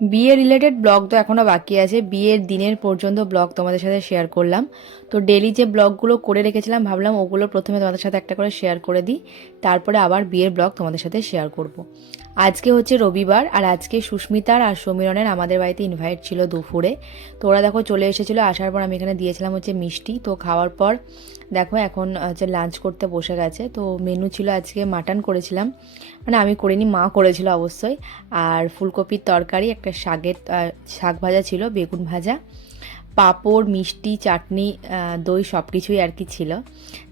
বিয়ে related blog তো এখনও বাকি আছে, বিয়ের দিনের পর্যন্ত ব্লগ তোমাদের সাথে শেয়ার করলাম। তো ডেলি যে ব্লগগুলো করে রেখেছিলাম ভাবলাম ওগুলো প্রথমে তোমাদের সাথে একটা করে শেয়ার করে দিই, তারপরে আবার বিয়ের ব্লগ তোমাদের সাথে শেয়ার করব। আজকে হচ্ছে রবিবার, আর আজকে সুস্মিতার আর সমীরনের আমাদের বাড়িতে ইনভাইট ছিল দুপুরে। তো ওরা দেখো চলে এসেছিলো, আসার পর আমি এখানে দিয়েছিলাম হচ্ছে মিষ্টি। তো খাওয়ার পর দেখো এখন হচ্ছে লাঞ্চ করতে বসে গেছে। তো মেনু ছিল আজকে মাটন করেছিলাম, মানে আমি করিনি, মা করেছিল অবশ্যই। আর ফুলকপির তরকারি, একটা শাকের শাক ভাজা ছিল, বেগুন ভাজা, পাঁপড়, মিষ্টি, চাটনি, দই, সব কিছুই আর কি ছিল।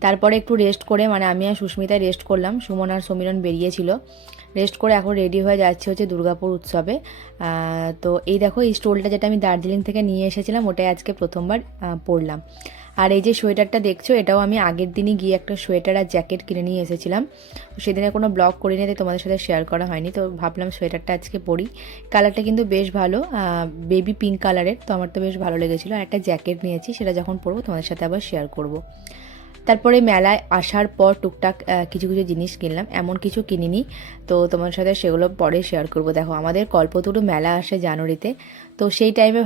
তারপরে একটু রেস্ট করে, মানে আমি আর সুস্মিতায় রেস্ট করলাম, সুমন আর সমীরণ বেরিয়েছিল। রেস্ট করে এখন রেডি হয়ে যাচ্ছে হচ্ছে দুর্গাপুর উৎসবে। তো এই দেখো এই স্টোলটা যেটা আমি দার্জিলিং থেকে নিয়ে এসেছিলাম, ওটাই আজকে প্রথমবার পরলাম। আর এই যে সোয়েটারটা দেখছো, এটাও আমি আগের দিনই গিয়ে একটা সোয়েটার আর জ্যাকেট কিনে নিয়ে এসেছিলাম। সেদিনে কোনো ব্লগ করিনি, তাই তোমাদের সাথে শেয়ার করা হয়নি। তো ভাবলাম সোয়েটারটা আজকে পরি। কালারটা কিন্তু বেশ ভালো, বেবি পিঙ্ক কালারের, তো আমার তো বেশ ভালো লেগেছিলো। আর একটা জ্যাকেট নিয়েছি, সেটা যখন পরবো তোমাদের সাথে আবার শেয়ার করব। তারপরে মেলায় আসার পর টুকটাক কিছু কিছু জিনিস কিনলাম, এমন কিছু কিনিনি, তো তোমার সাথে সেগুলো পরে শেয়ার করব। দেখো আমাদের কল্পতরু মেলা আসে জানুয়ারিতে, তো সেই টাইমে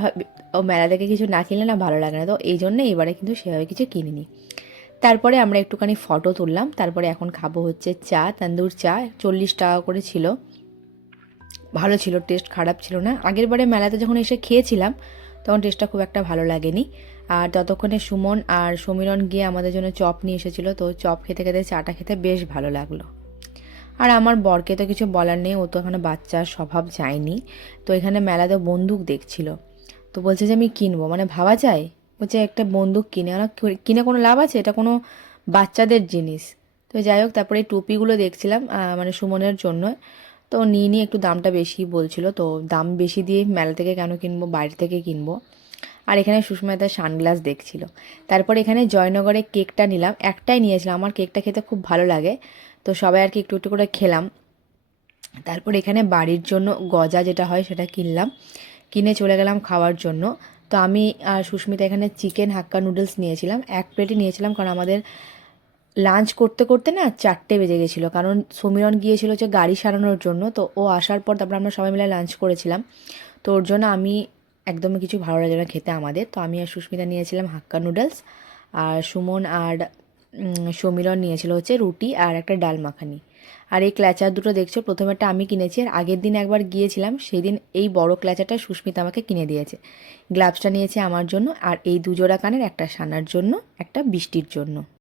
ও মেলা থেকে কিছু না কিনলে না ভালো লাগে না, তো এই জন্য এবারে কিন্তু সেভাবে কিছু কিনিনি। তারপরে আমরা একটুখানি ফটো তুললাম, তারপরে এখন খাবো হচ্ছে চা, তন্দুর চা, 40 টাকা করে ছিল। ভালো ছিল, টেস্ট খারাপ ছিল না। আগের বারে মেলাতে যখন এসে খেয়েছিলাম তখন টেস্টটা খুব একটা ভালো লাগেনি। আর ততক্ষণে সুমন আর সমীরণ গিয়ে আমাদের জন্য চপ নিয়ে এসেছিলো, তো চপ খেতে খেতে চাটা খেতে বেশ ভালো লাগলো। আর আমার বরকে তো কিছু বলার নেই, ও তো এখানে বাচ্চার স্বভাব যায়নি। তো এখানে মেলাতে বন্দুক দেখছিল, তো বলছে যে আমি কিনবো, মানে ভাবা যায়, বলছে একটা বন্দুক কিনে আনা, কিনে কোনো লাভ আছে, এটা কোনো বাচ্চাদের জিনিস। তো যাই হোক, তারপরে এই টুপিগুলো দেখছিলাম মানে সুমনের জন্য। তো নিয়ে নিয়ে একটু দামটা বেশি বলছিল, তো দাম বেশি দিয়ে মেলা থেকে কেন কিনবো, বাইরে থেকে কিনবো। আর এখানে সুস্মিতা সানগ্লাস দেখছিল। তারপর এখানে জয়নগরে কেকটা নিলাম, একটাই নিয়েছিলাম, আমার কেকটা খেতে খুব ভালো লাগে, তো সবাই আর কি একটু একটু করে খেলাম। তারপর এখানে বাড়ির জন্য গজা যেটা হয় সেটা কিনলাম, কিনে চলে গেলাম খাওয়ার জন্য। তো আমি আর সুস্মিতা এখানে চিকেন হাক্কা নুডলস নিয়েছিলাম, এক প্লেটই নিয়েছিলাম, কারণ আমাদের লাঞ্চ করতে করতে না 4টে বেজে গেছিলো, কারণ সমীরণ গিয়েছিল হচ্ছে গাড়ি সারানোর জন্য। তো ও আসার পর তারপর আমরা সবাই মিলে লাঞ্চ করেছিলাম, তো ওর জন্য আমি একদমই কিছু ভালো লাগে না খেতে আমাদের। তো আমি আর সুস্মিতা নিয়েছিলাম হাক্কা নুডলস, আর সুমন আর সমীরণ নিয়েছিল হচ্ছে রুটি আর একটা ডাল মাখানি। আর এই ক্ল্যাচার দুটো দেখছো, প্রথমেরটা আমি কিনেছি, আর আগের দিন একবার গিয়েছিলাম, সেই দিন এই বড় ক্ল্যাচারটা সুস্মিতা আমাকে কিনে দিয়েছে। গ্লাভসটা নিয়েছে আমার জন্য, আর এই দুজোড়া কানের, একটা সানার জন্য, একটা বৃষ্টির জন্য।